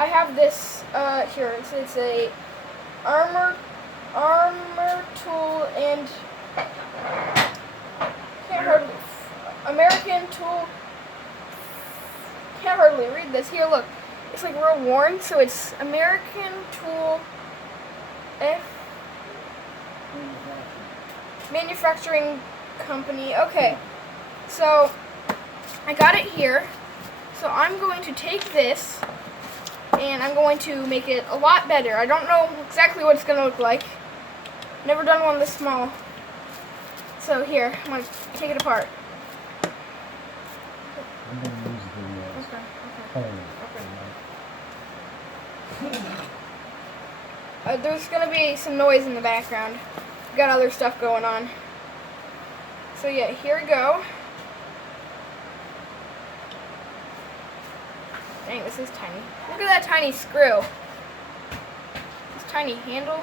I have this here. It's a armor tool and American tool. Can't hardly read this. Here, look. It's like real worn. So it's American tool F manufacturing company. Okay. So I got it here. So I'm going to take this and I'm going to make it a lot better. I don't know exactly what it's going to look like. Never done one this small. So here, I'm going to take it apart. I'm going to use the okay. There's going to be some noise in the background. We've got other stuff going on. So yeah, here we go. Dang, this is tiny. Look at that tiny screw. This tiny handle.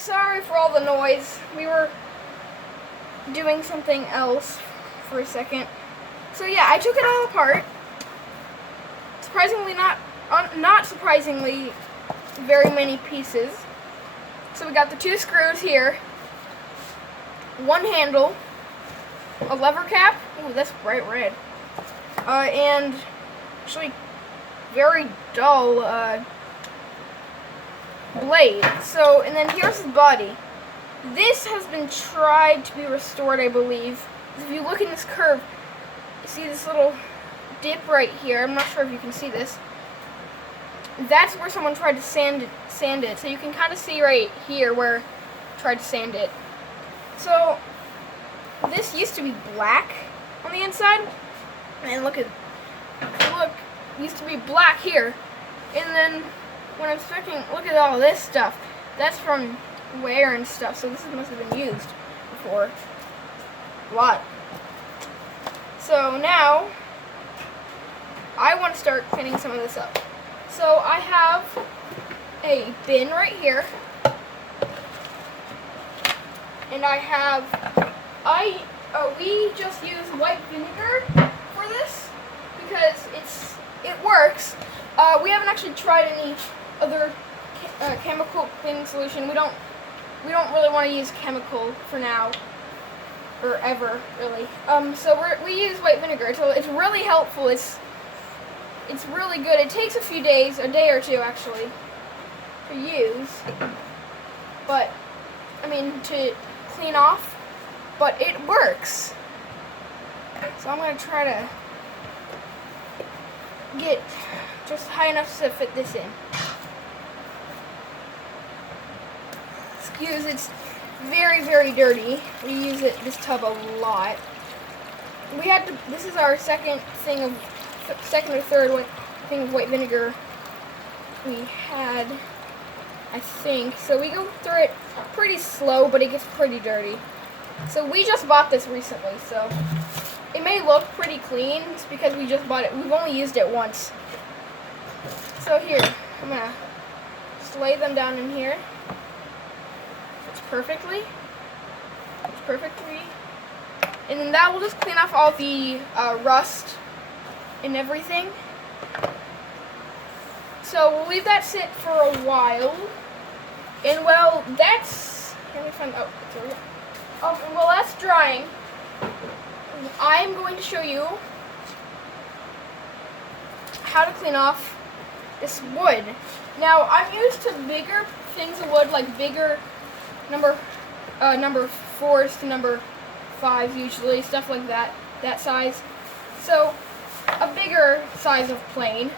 Sorry for the noise! We were doing something else for a second. So yeah, I took it all apart. Surprisingly not surprisingly very many pieces. So we got the two screws here, one handle, a lever cap. Ooh, that's bright red. And actually very dull blade. So, and then here's the body. This has been tried to be restored, I believe. If you look in this curve, you see this little dip right here. I'm not sure if you can see this. That's where someone tried to sand it. So you can kind of see right here where I tried to sand it. So this used to be black on the inside, and look, it used to be black here. And then when I'm checking, look at all this stuff. That's from wear and stuff, so this must have been used before a lot. So now I want to start cleaning some of this up. So I have a bin right here, and we just use white vinegar for this because it works. We haven't actually tried any other chemical cleaning solution. We don't really want to use chemical for now, or ever, really. So we use white vinegar. So it's really helpful. It's really good. It takes a few days, a day or two actually, to use. But I mean to clean off. But it works. So I'm gonna try to get just high enough to fit this in. It's very, very dirty. We use this tub a lot. This is our second or third thing of white vinegar we had, I think. So we go through it pretty slow, but it gets pretty dirty. So we just bought this recently, so it may look pretty clean. It's because we just bought it. We've only used it once. So here, I'm gonna just lay them down in here. Perfectly, and then that will just clean off all the rust and everything. So we'll leave that sit for a while, and well, that's while that's drying, I'm going to show you how to clean off this wood. Now I'm used to bigger things of wood, like bigger number 4s to number 5s usually, stuff like that size. So a bigger size of plane.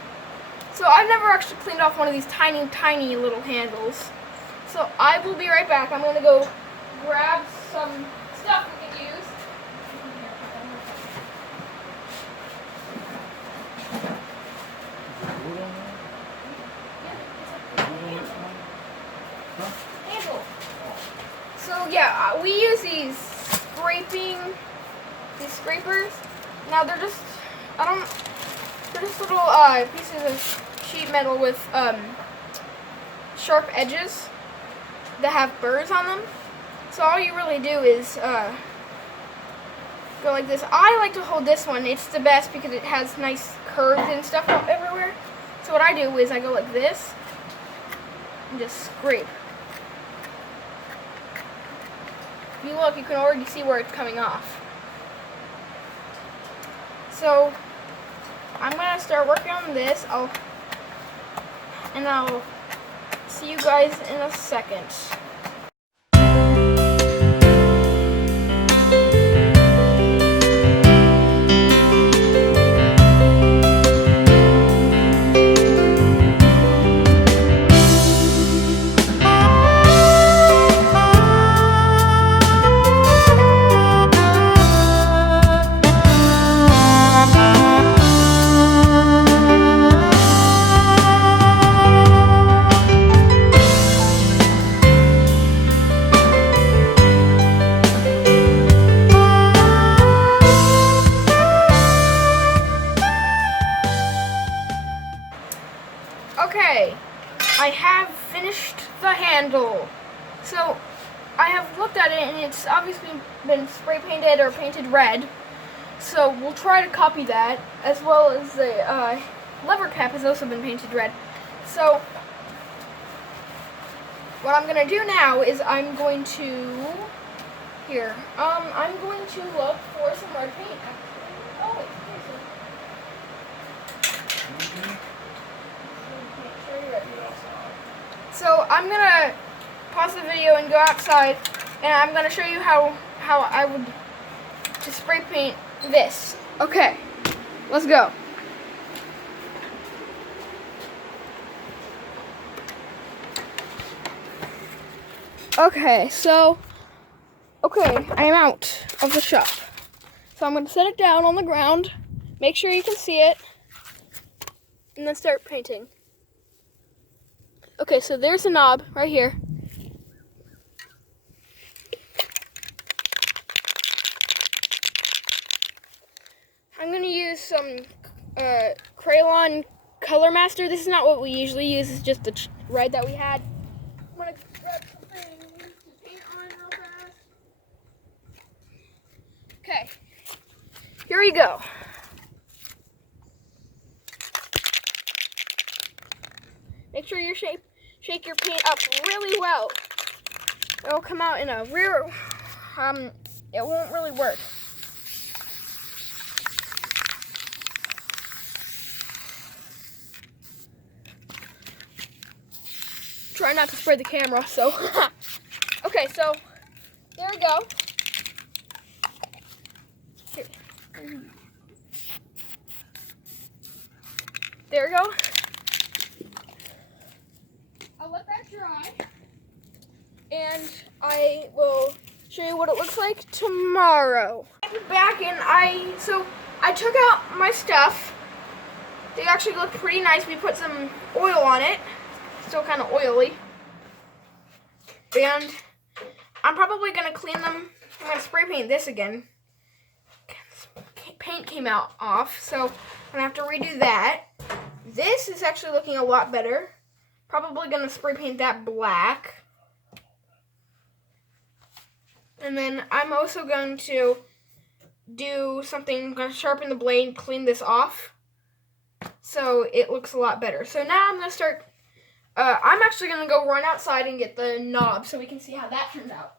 So I've never actually cleaned off one of these tiny little handles. So I will be right back. I'm gonna go grab some stuff we can use. Handle. So yeah, we use these scrapers. Now they're just little pieces of sheet metal with sharp edges that have burrs on them. So all you really do is go like this. I like to hold this one. It's the best because it has nice curves and stuff everywhere. So what I do is I go like this and just scrape. If you look, you can already see where it's coming off. So I'm gonna start working on this. I'll see you guys in a second. Okay, I have finished the handle. So I have looked at it and it's obviously been spray painted or painted red. So we'll try to copy that, as well as the lever cap has also been painted red. So what I'm gonna do now is I'm going to look for some red paint. Oh wait, so I'm gonna pause the video and go outside, and I'm gonna show you how I would to spray paint this. Okay, let's go. Okay, I am out of the shop. So I'm gonna set it down on the ground, make sure you can see it, and then start painting. Okay, so there's a knob right here. I'm gonna use some Crayon Color Master. This is not what we usually use, it's just the red that we had. I'm gonna grab something to paint on real fast. Okay, here we go. Make sure you shake your paint up really well. It'll come out in a rear, it won't really work. Try not to spray the camera, so. Okay, so there we go. Here. There we go. I'll let that dry, and I will show you what it looks like tomorrow. I'm back, and I took out my stuff. They actually look pretty nice. We put some oil on it. Still kind of oily. And I'm probably going to clean them. I'm going to spray paint this again. Paint came out off, so I'm going to have to redo that. This is actually looking a lot better. Probably going to spray paint that black. And then I'm also going to do something. I'm going to sharpen the blade, clean this off, so it looks a lot better. So now I'm going to start. I'm actually going to go run outside and get the knob so we can see how that turns out.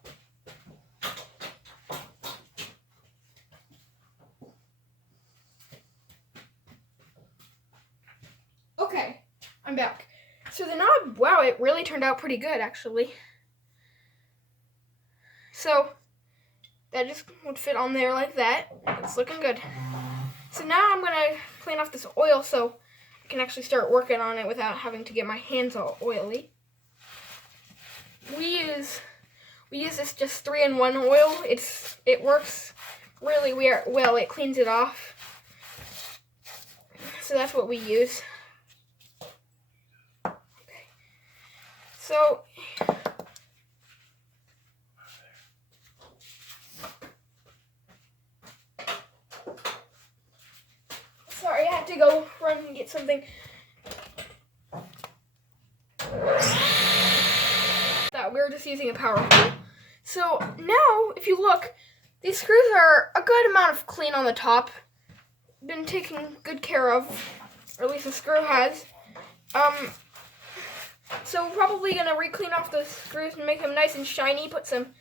Okay, I'm back. So the knob, wow, it really turned out pretty good, actually. So that just would fit on there like that. It's looking good. So now I'm gonna clean off this oil so I can actually start working on it without having to get my hands all oily. We use this just 3-in-1 oil. It works really well. It cleans it off. So that's what we use. Okay. So sorry, I had to go run and get something. That we were just using a power tool. So now, if you look, these screws are a good amount of clean on the top. Been taken good care of, or at least the screw has. So we're probably gonna re-clean off the screws and make them nice and shiny. Put some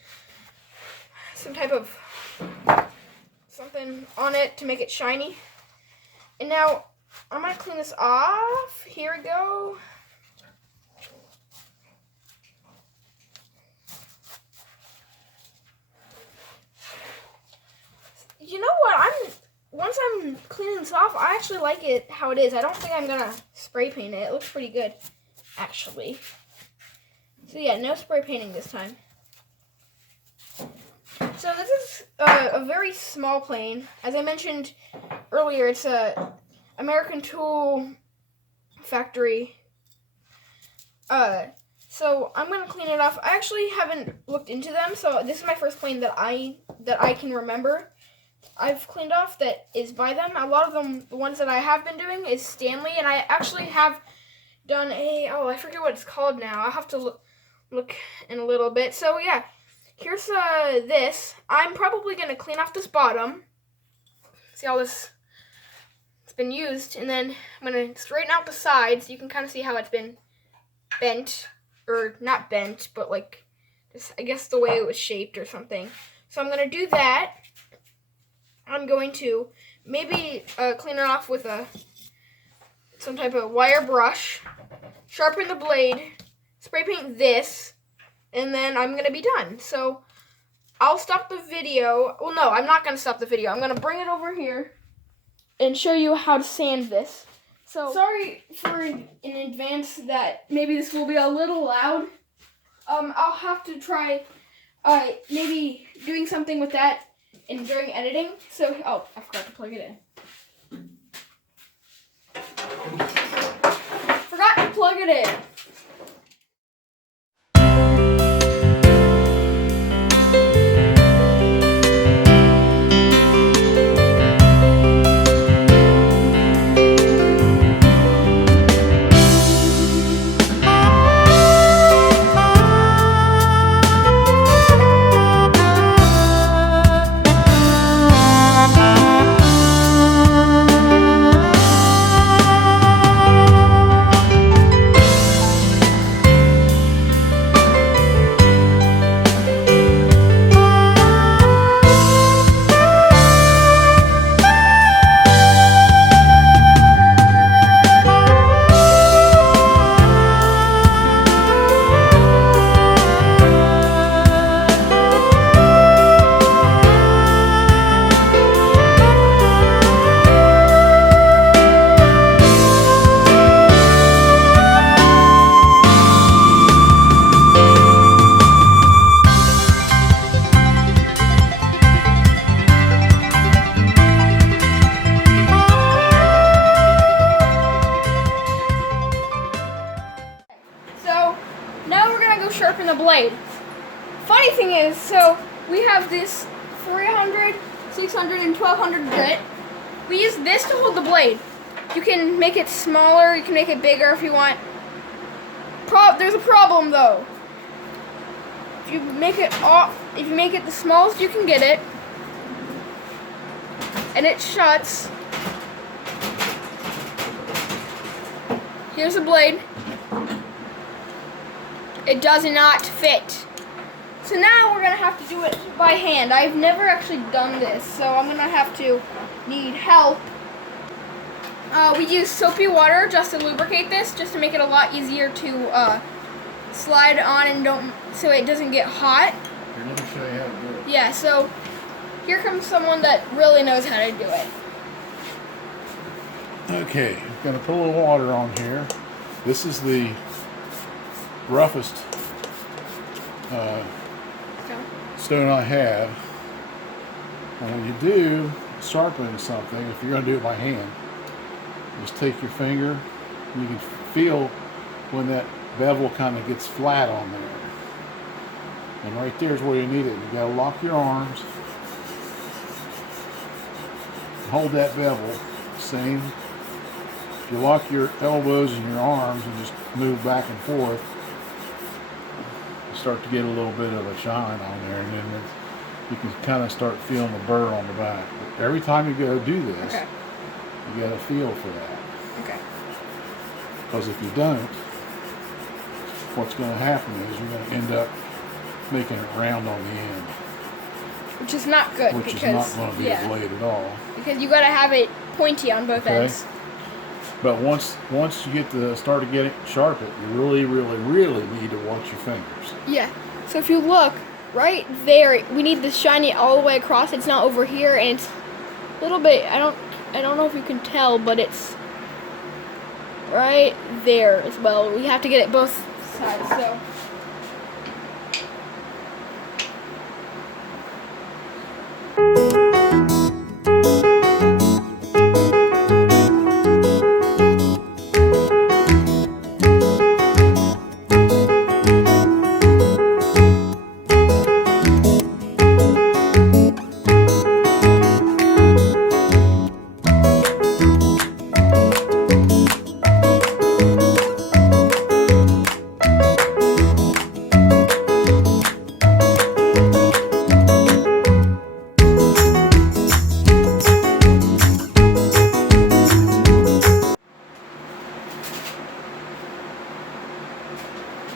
type of something on it to make it shiny. And now I'm gonna clean this off. Here we go. You know what? Once I'm cleaning this off, I actually like it how it is. I don't think I'm gonna spray paint it. It looks pretty good, actually. So yeah, no spray painting this time. So this is a very small plane. As I mentioned earlier, it's a American Tool Factory. So I'm gonna clean it off. I actually haven't looked into them, so this is my first plane that I can remember I've cleaned off that is by them. A lot of them, the ones that I have been doing, is Stanley, and I actually have done I forget what it's called now. I'll have to look in a little bit. So yeah, here's this. I'm probably gonna clean off this bottom. See how this it's been used, and then I'm gonna straighten out the sides. You can kind of see how it's been bent, or not bent, but like just, I guess the way it was shaped or something. So I'm gonna do that. I'm going to maybe clean it off with some type of wire brush, sharpen the blade, spray paint this, and then I'm going to be done. So I'll stop the video. Well, no, I'm not going to stop the video. I'm going to bring it over here and show you how to sand this. So sorry for in advance that maybe this will be a little loud. I'll have to try maybe doing something with that and during editing. So, I forgot to plug it in. Forgot to plug it in. Sharpen the blade. Funny thing is, so we have this 300, 600, and 1200 grit. We use this to hold the blade. You can make it smaller, you can make it bigger if you want. There's a problem though. If you make it the smallest you can get it, and it shuts. Here's the blade. It does not fit. So now we're gonna have to do it by hand. I've never actually done this, so I'm gonna have to need help. We use soapy water just to lubricate this, just to make it a lot easier to slide on and so it doesn't get hot. Here, let me show you how to do it. Yeah, so here comes someone that really knows how to do it. Okay, I'm going to put a little water on here. This is the roughest stone I have. And when you do sharpen something, if you're going to do it by hand, just take your finger. You can feel when that bevel kind of gets flat on there. And right there is where you need it. You got to lock your arms. Hold that bevel. Same. If you lock your elbows and your arms and just move back and forth, you start to get a little bit of a shine on there, and then you can kind of start feeling the burr on the back. But every time you go do this, you got to feel for that. Okay. Because if you don't, what's going to happen is you're going to end up making it round on the end. Which is not good. Which is not going to be a blade at all. Because you got to have it pointy on both ends. But once you get to start to get it sharp, you really, really, really need to watch your fingers. Yeah. So if you look right there, we need to shine it all the way across. It's not over here, and it's a little bit. I don't know if you can tell, but it's right there as well. We have to get it both sides. So.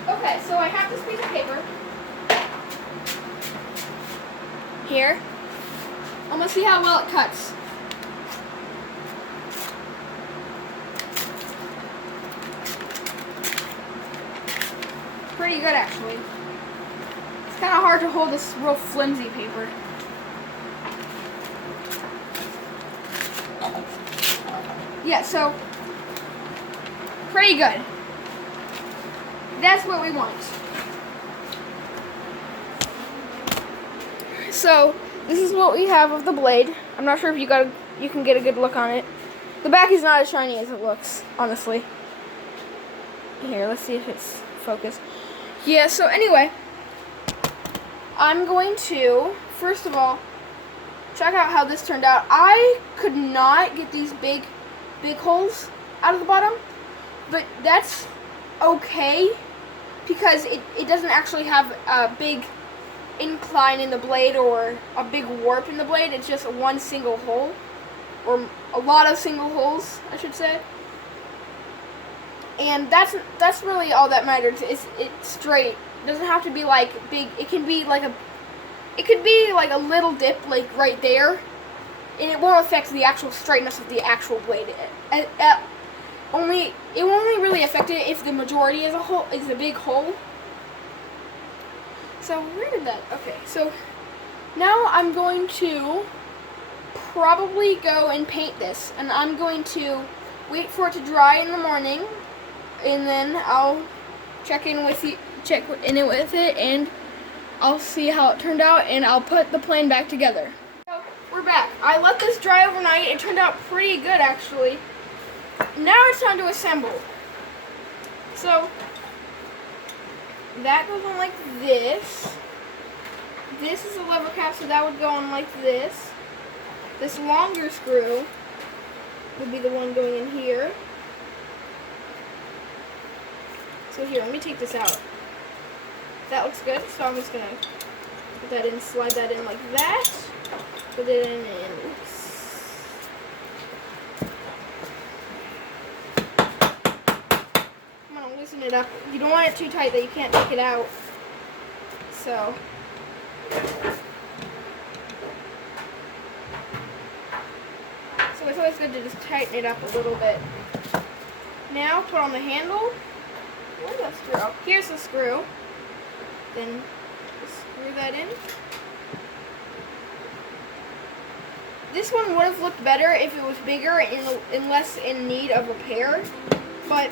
Okay, so I have this piece of paper here. I'm gonna see how well it cuts. Pretty good, actually. It's kind of hard to hold this real flimsy paper. Yeah, so pretty good. That's what we want. So this is what we have of the blade. I'm not sure if you can get a good look on it. The back is not as shiny as it looks, honestly. Here, let's see if it's focused. Yeah, so anyway, I'm going to, first of all, check out how this turned out. I could not get these big holes out of the bottom, but that's okay because it doesn't actually have a big incline in the blade or a big warp in the blade. It's just one single hole, or a lot of single holes, I should say. And that's really all that matters. It's straight. It doesn't have to be like big. It can be like a little dip like right there, and it won't affect the actual straightness of the actual blade. It won't really affect it if the majority is a big hole. So where did that? Okay, so now I'm going to probably go and paint this, and I'm going to wait for it to dry in the morning, and then I'll check in with it, and I'll see how it turned out, and I'll put the plane back together. So we're back. I let this dry overnight. It turned out pretty good, actually. Now it's time to assemble. So that goes on like this. This is a lever cap, so that would go on like this. This longer screw would be the one going in here. So here, let me take this out. That looks good, so I'm just gonna put that in, slide that in like that. Put it in and oops. I'm gonna loosen it up. You don't want it too tight that you can't take it out. So it's a always good to just tighten it up a little bit. Now put on the handle. Where's that screw? Oh, here's the screw. Then just screw that in. This one would have looked better if it was bigger and less in need of repair, but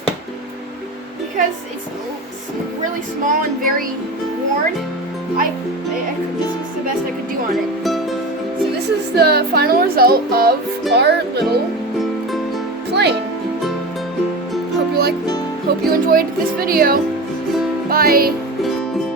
because it's really small and very worn, this was the best I could do on it. So this is the final result of our little plane. Hope you enjoyed this video. Bye.